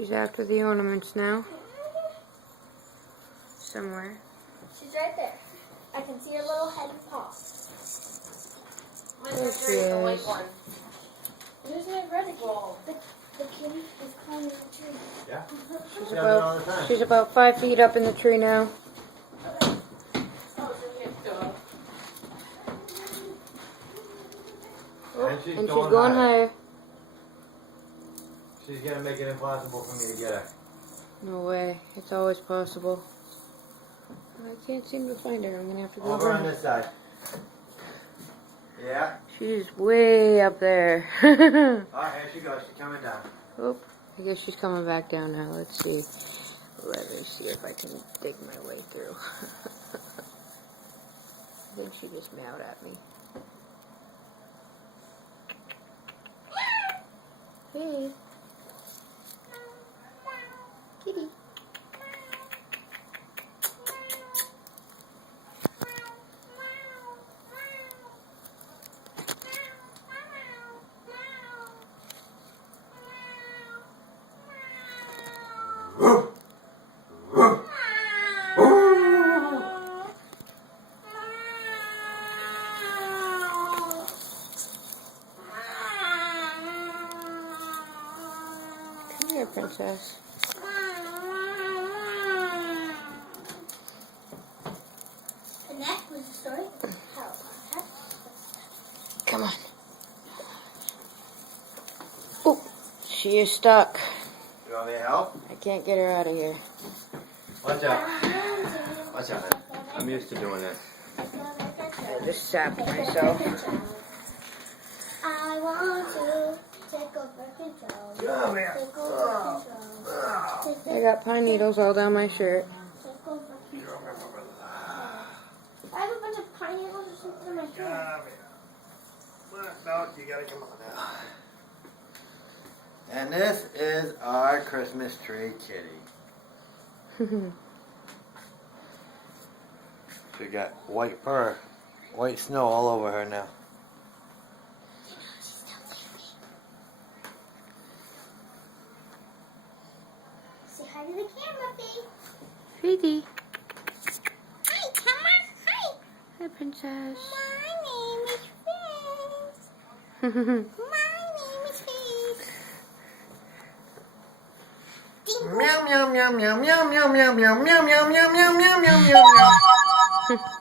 She's after the ornaments now. Somewhere. She's right there. I can see her little head and paw. There she is. There's my red again. The kitty is climbing the tree. Yeah. She's about 5 feet up in the tree now. Oh, And she's and she's going going higher. higher. She's gonna make it impossible for me to get her. No way. It's always possible. I can't seem to find her. I'm gonna have to go Over on home. this side. Yeah. She's way up there. Oh, here she goes. She's coming down. Oh, I guess she's coming back down now. Let's see. Let me see if I can dig my way through. I think she just meowed at me. Hey. Kitty. Come here, princess. And that was the story of how Come on. Oh, she is stuck. You want me to help? I can't get her out of here. Watch out. Watch out, man. I'm used to doing this. I just sapped myself. I want to take over control. Come here. Take over control. I got pine needles all down my shirt. Take over control. I have a bunch of pine needles or something in my hair. No, you gotta come on now. And this is our Christmas tree kitty. She got white fur, white snow all over her now. Say hi to the camera, Fee. Phoebe. Hi, come on, hi. Hi, princess. My name is Fizz. My name is Fizz. Meow meow meow meow meow meow meow meow meow meow meow meow meow meow meow.